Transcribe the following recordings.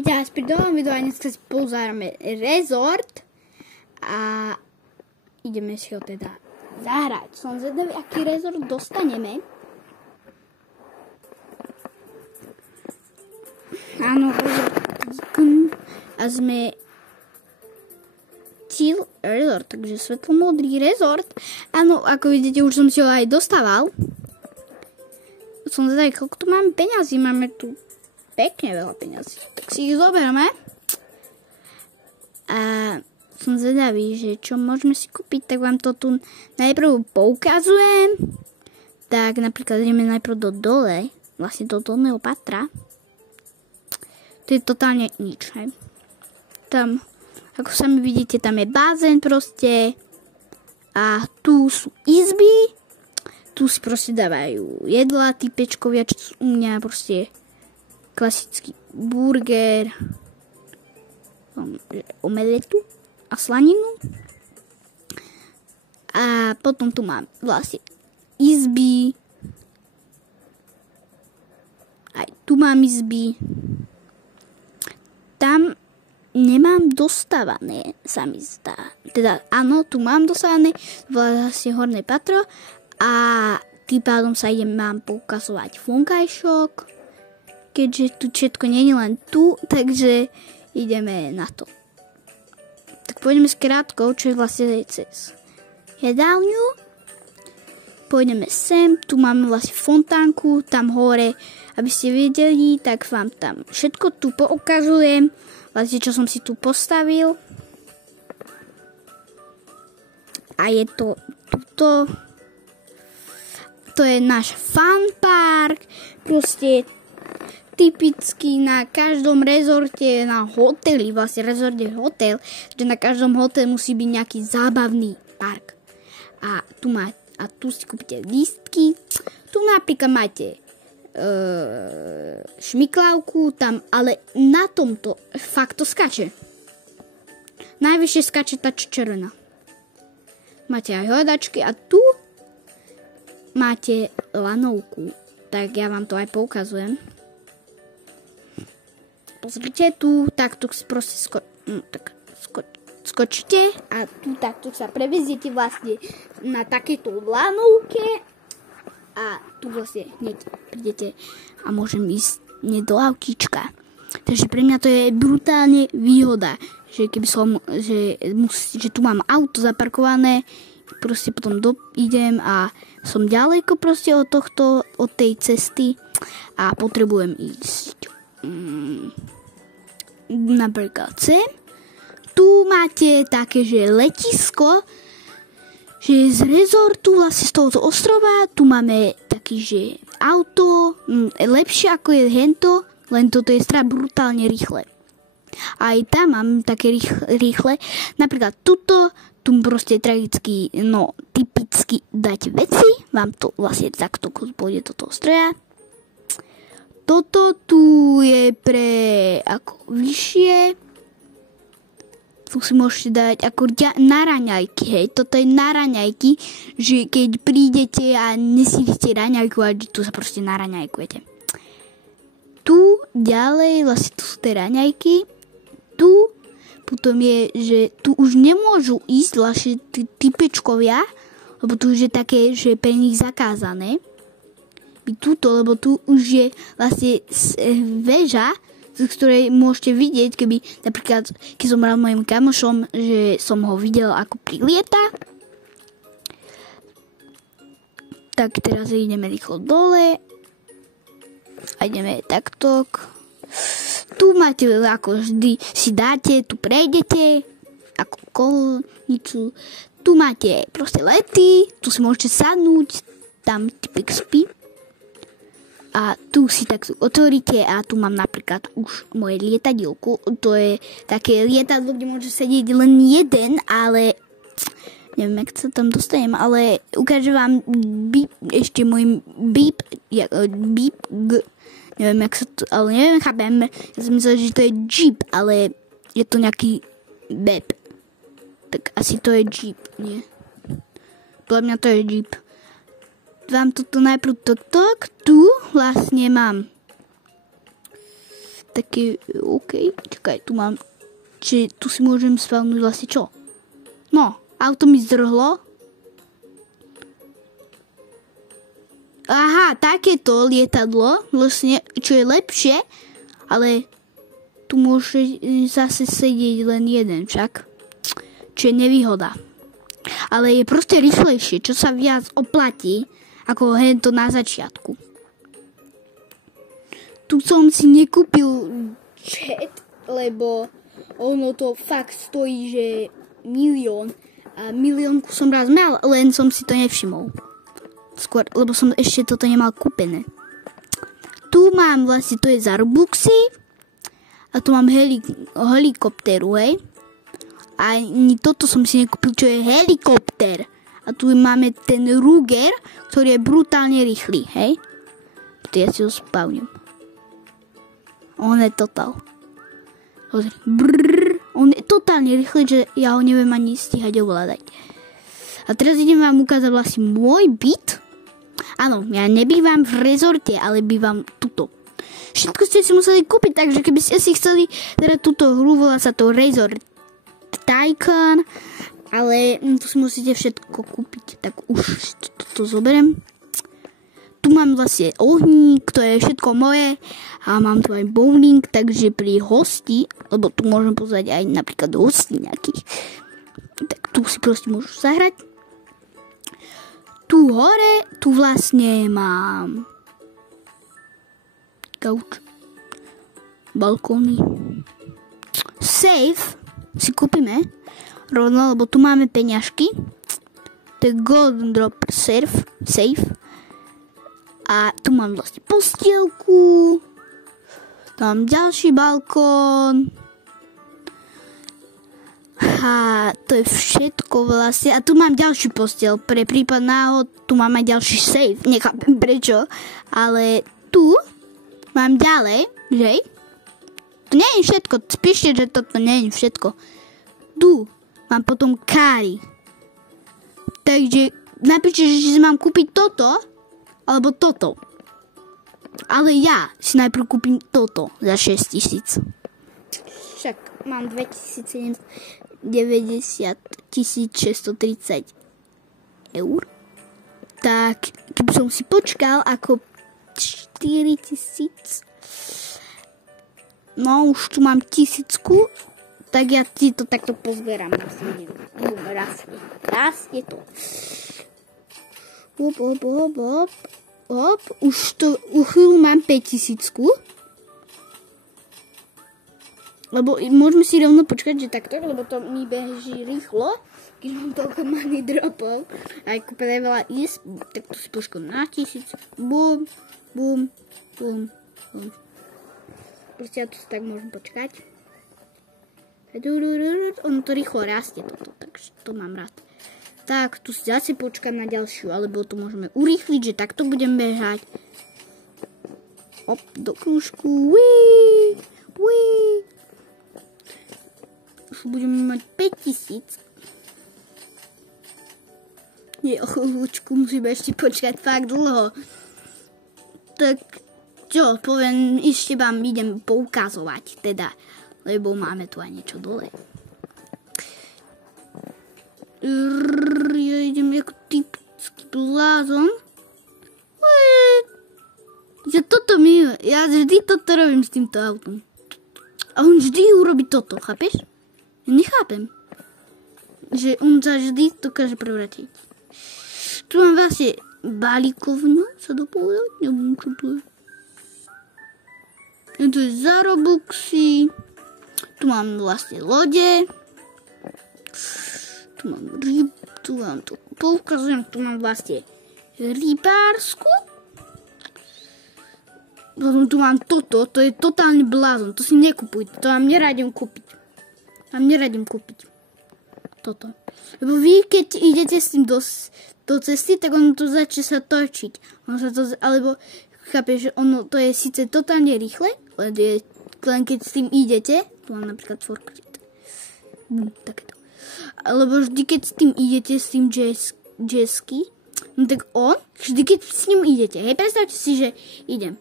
Víte vás pri novom videu a dneska si pozeráme rezort a ideme si ho teda zahrať. Som zvedavý, aký rezort dostaneme. Áno, a sme Teal Resort, takže svetlomodrý rezort. Áno, ako vidíte, už som si ho aj dostával. Som zvedavý, koľko tu máme peňazí. Máme tu pekne veľa peňazí. Tak si ich zoberieme. A som zvedavý, že čo môžeme si kúpiť, tak vám to tu najprv poukazujem. Tak napríklad ideme najprv do dole, vlastne do dolného patra. To je totálne nič, hej. Tam, ako sami vidíte, tam je bazén proste. A tu sú izby. Tu si proste dávajú jedlá, typečkovia, čo sú u mňa proste klasický burger, omeletu a slaninu. A potom tu mám vlastne izby. Aj tu mám izby. Tam nemám dostávané, sa mi zdá. Teda áno, tu mám dostávané vlastne horné patro a tým pádom sa mám poukazovať vonkajšok, keďže tu všetko nie je len tu, takže ideme na to. Tak pôjdeme s krátkou, čo je vlastne cez jedálňu. Pôjdeme sem, tu máme vlastne fontánku, tam hore, aby ste videli, tak vám tam všetko tu poukazujem, vlastne čo som si tu postavil. A je to tuto. To je náš fun park, proste typicky na každom rezorte, na hoteli, vlastne rezort je hotel, že na každom hoteli musí byť nejaký zábavný park. A tu si kúpite lístky. Tu napríklad máte šmiklavku, tam, ale na tomto fakt to skače. Najvyššie skače tá červená. Máte aj hľadačky a tu máte lanovku. Tak ja vám to aj poukazujem. Pozrite tu, takto si proste skočíte a tu takto sa preveziete vlastne na takéto lanovke a tu vlastne hneď prídete a môžem ísť hneď do autíčka. Takže pre mňa to je brutálne výhoda, že keby som, že tu mám auto zaparkované, proste potom idem a som ďaleko proste od tej cesty a potrebujem ísť napríklad sem. Tu máte také, že letisko, že z rezortu, vlastne z tohoto ostrova, tu máme taký, že auto, lepšie ako je hento, len toto je brutálne rýchle. Aj tam mám také rýchle, napríklad tu proste tragicky, typicky dať veci, vám to vlastne takto pôjde do toho stroja. Toto tu je pre ako vyššie, tu si môžete dať ako na raňajky, hej, toto je na raňajky, že keď prídete a nesídete raňajku, a tu sa proste naraňajkujete. Tu ďalej, vlastne tu sú tie raňajky, tu potom je, že tu už nemôžu ísť vlastne typečkovia, lebo tu už je také, že pre nich zakázané byť tuto, lebo tu už je vlastne väža, z ktorej môžete vidieť, keby napríklad, keď som bral mojim kamošom, že som ho videl ako prilieta. Tak teraz ideme rýchlo dole a ideme takto. Tu máte, ako vždy si dáte, tu prejdete ako kolnicu. Tu máte proste lety, tu si môžete sadnúť, tam typek spí. A tu si tak otvoríte a tu mám napríklad už moje lietadielko. To je také lietadlo, kde môže sedieť len jeden, ale neviem, jak sa tam dostanem, ale ukážem vám ešte môj neviem, jak sa to, ale neviem, chápem. Ja som myslel, že to je Jeep, ale je to nejaký beb. Tak asi to je Jeep, nie? Podľa mňa to je Jeep. Vám toto najprv tu vlastne mám také, OK, čakaj, tu mám, či tu si môžem spavnúť vlastne čo? No, auto mi zdrhlo. Aha, takéto lietadlo, vlastne, čo je lepšie, ale tu môže zase sedieť len jeden však, čo je nevýhoda. Ale je proste rýchlejšie, čo sa viac oplatí, ako hento na začiatku. Tu som si nekúpil jet, lebo ono to fakt stojí, že 1 000 000 a 1 000 000 som raz mal, len som si to nevšimol. Skôr, lebo som ešte toto nemal kúpené. Tu mám vlastne, to je za Robuxy a tu mám helikoptéru, hej. A toto som si nekúpil, čo je helikopter. A tu máme ten Ruger, ktorý je brutálne rýchly, hej. Ja si ho spavním. On je total. On je totálne rýchly, že ja ho neviem ani stíhať ovládať. A teraz idem vám ukázať vlastne môj byt. Áno, ja nebývam v rezorte, ale bývam tuto. Všetko ste si museli kúpiť, takže keby ste si chceli teda túto hru, volá sa to Resort Tycoon, ale tu si musíte všetko kúpiť. Tak už toto zoberiem. Tu mám vlastne ohník, to je všetko moje a mám tu aj bowling, takže pri hosti, lebo tu môžem pozvať aj napríklad hostí nejakých, tak tu si proste môžu zahrať. Tu hore, tu vlastne mám gauč, balkóny. Safe si kúpime rovno, lebo tu máme peňažky. To je Golden Drop Safe. A tu mám vlastne postielku. Tu mám ďalší balkón. A to je všetko vlastne. A tu mám ďalší postiel. Pre prípad náhod, tu mám aj ďalší safe. Nechápem prečo. Ale tu mám ďalej, že? To nie je všetko. Spíšte, že toto nie je všetko. Tu mám potom káry. Takže napíšte, že si mám kúpiť toto, alebo toto. Ale ja si najprv kúpim toto za 6 000. Však mám 2790 630 eur. Tak, keby som si počkal ako 4000, no už tu mám 1000, tak ja ti to takto pozberám. Rastie to. Hop, už to chvíľu mám 5000. Lebo môžeme si rovno počkať, že takto, lebo to mi beží rýchlo, keď mám toľko money dropov. Aj kúpené veľa ísť, tak to si počkám na 1000. Bum. Proste ja tu si tak môžem počkať. Ono to rýchlo rastie toto, takže to mám rád. Tak, tu si zase počkám na ďalšiu, alebo to môžeme urýchliť, že takto budem bežať. Hop, do krúžku. Uí. Už budeme mať 5000. Nie, o chvíľučku musíme ešte počkať fakt dlho. Tak, čo, poviem, ešte vám idem poukazovať, teda, lebo máme tu aj niečo dole. Ja idem ako typický blázon. Ja vždy toto robím s týmto autom. A on vždy urobí toto, chápeš? Ja nechápem. Že on sa vždy dokáže prevrátiť. Tu mám vlastne balíkovňu, sa dopovedať, neviem čo tu je. Tu je za Robuxy. Tu mám vlastne lode. Tu mám to poukazujem, tu mám vlastne rybársku. Potom tu mám toto, to je totálny blázon, to si nekupujte, to vám neradím kúpiť. Toto. Lebo vy, keď idete s tým do cesty, tak ono to začne sa točiť. Alebo, chápeš, ono to je síce totálne rýchle, len keď s tým idete, tu mám napríklad forklift. Takéto. Alebo vždy, keď s tým idete, s tým jetski, no tak on, vždy, keď s ním idete, hej, predstavte si, že idem.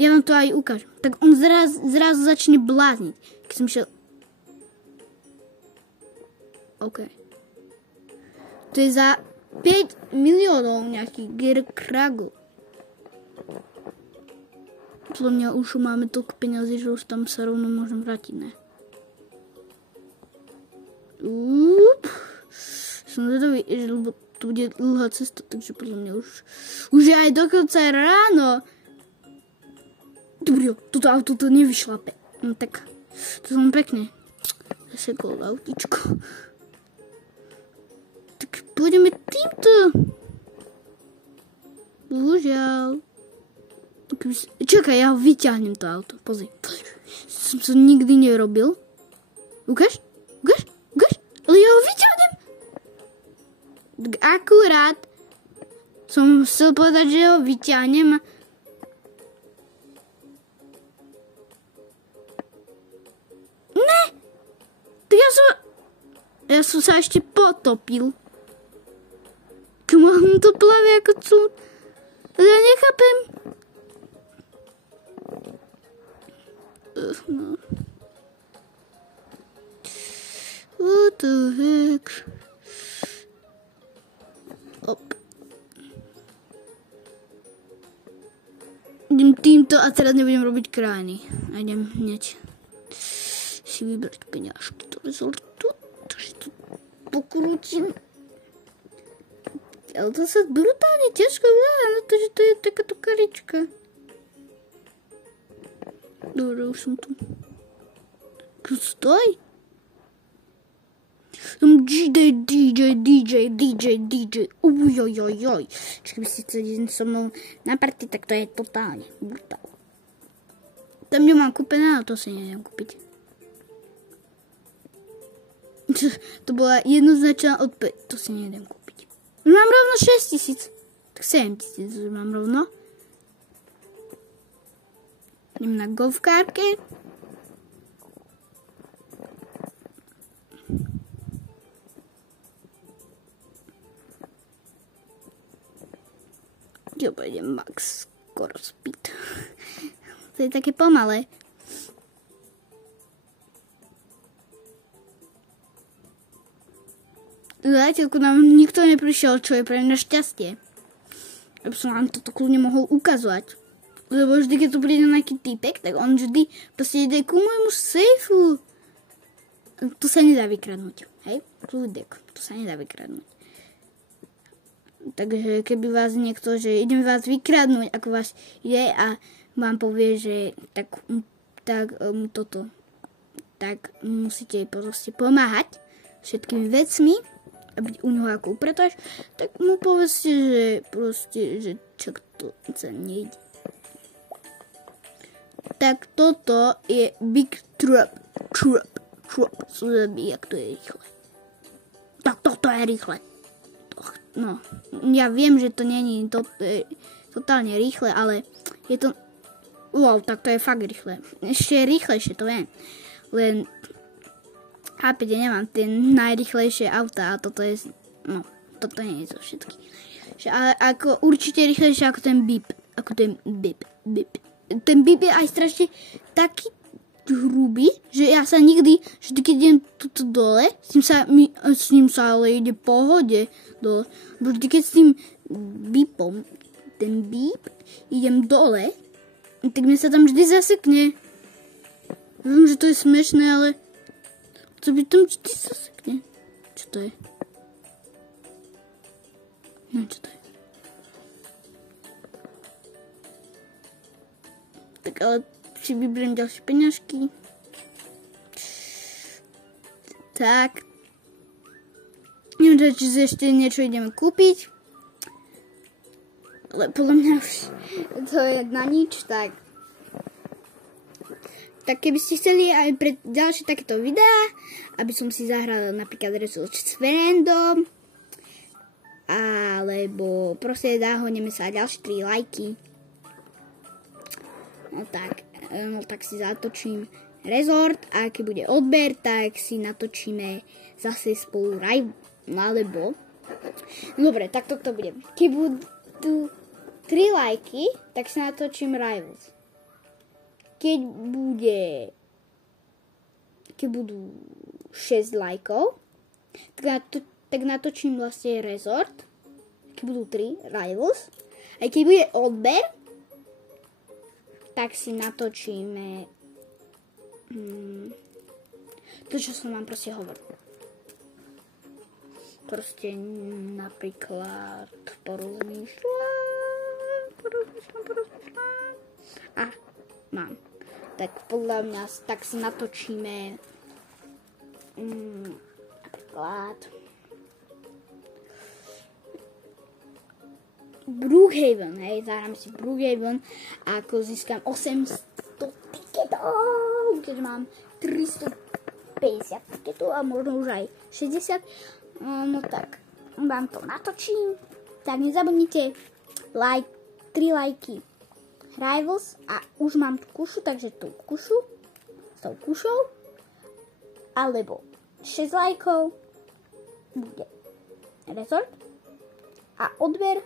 Ja vám to aj ukážem. Tak on zrazu začne blázniť. Keď som šiel... OK. To je za 5 miliónov nejaký Kragl. Podľa mňa už máme toľko peniazí, že už tam sa rovno môžem vrátiť, ne? Som zvedavý, lebo to bude dlhá cesta, takže podľa mňa už je aj dokonca ráno. Dobrý, toto auto to nevyšlape. No tak, to som pekne zasekol autičko. Tak pôjdeme týmto. Bohužiaľ. Čakaj, ja ho vyťahnem to auto. Pozri. Som to nikdy nerobil. Ukáž? Ale ja ho vyťahnem. Akurát som chcel povedať, že ho vyťahnem. Ne. Tak ja som sa ešte potopil. Kamo to plavie ako cud. Ja nechápem. No. What the heck? Op. Idem týmto a teraz nebudem robiť krajiny. A idem hneď si vybrať peňažky do rezortu. Takže to pokrútim. Ale to sa brutálne ťažko vláda na to, že to je takáto karička. Dobre, už som tu. Stoj. Som DJ. Ujojojoj. Čiže by si chceli so mnou na party, tak to je totálne brutál. Tam, kde mám kúpené, ale to si neviem kúpiť. To bola jednoznačná odpoveď. To si neviem kúpiť. Mám rovno 6 000. Tak 7 000 mám rovno. Idem na golfkárke. Ja pôjdem max skoro speed. To je také pomalé. Zatiaľku nám nikto neprišiel, čo je pre mňa šťastie. Aby som vám toto kľudne mohol ukazovať. Lebo vždy, keď tu príde nejaký týpek, tak on vždy proste ide ku môjmu sejfu. Tu sa nedá vykradnúť. Hej? Tu sa nedá vykradnúť. Takže keby vás niekto, že idem vás vykradnúť, ako vás ide a vám povie, že tak musíte proste pomáhať všetkými vecmi a byť u neho ako upratač, tak mu povedzte, že proste, že čak to sa nejde. Tak toto je Big Trap. Súzabí, jak to je rýchle. Tak toto je rýchle. No, ja viem, že to není totálne rýchle, ale je to... Wow, tak to je fakt rýchle. Ešte rýchlejšie, to viem. Len chápete, nemám tie najrýchlejšie autá a toto je... No, toto nie je zo všetkých. Ale ako určite rýchlejšie ako ten bip. Ako ten bip. Ten bip je aj strašne taký hrubý, že ja sa nikdy, že keď idem tuto dole, s ním sa ale ide pohode dole. Vždy keď s tým bipom, ten bip, idem dole, tak mi sa tam vždy zasekne. Viem, že to je smiešné, ale to by tam vždy zasekne. Čo to je? No, čo to je? Tak ale si vyberiem ďalšie peňažky. Tak. Neviem, či ešte niečo ideme kúpiť. Ale podľa mňa už to je na nič, tak. Tak keby ste chceli aj pre ďalšie takéto videá, aby som si zahral napríklad Resort s friendom, alebo proste dáhodneme sa ďalšie 3 lajky. No tak si zatočím Resort a keď bude odber, tak si natočíme zase spolu Rival, alebo... Dobre, tak toto bude. Keď budú 3 lajky, tak si natočím Rivals. keď budú 6 lajkov, tak natočím vlastne Resort. Keď budú 3 Rivals. A keď bude odber, tak si natočíme to, čo som vám proste hovoril. Proste napríklad porozmýšľam. Mám. Tak podľa mňa tak si natočíme napríklad Brookhaven, hej, zahráme si Brookhaven a ako získam 800 tiketov, keď mám 350 tiketov a možno už aj 60, no tak vám to natočím, tak nezabudnite 3 lajky Rivals a už mám tú kušu, takže tú kušu s tou kušou, alebo 6 lajkov bude Resort a odber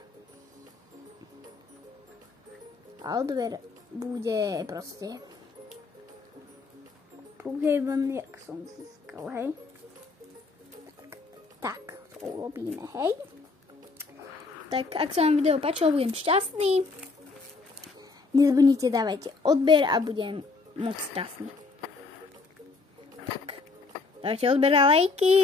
bude proste Brookhaven, jak som získal, hej. Tak, to urobíme, hej. Tak, ak sa vám video páčilo, budem šťastný. Nezabudnite, dávajte odber a budem moc šťastný. Tak, dávajte odber a lajky.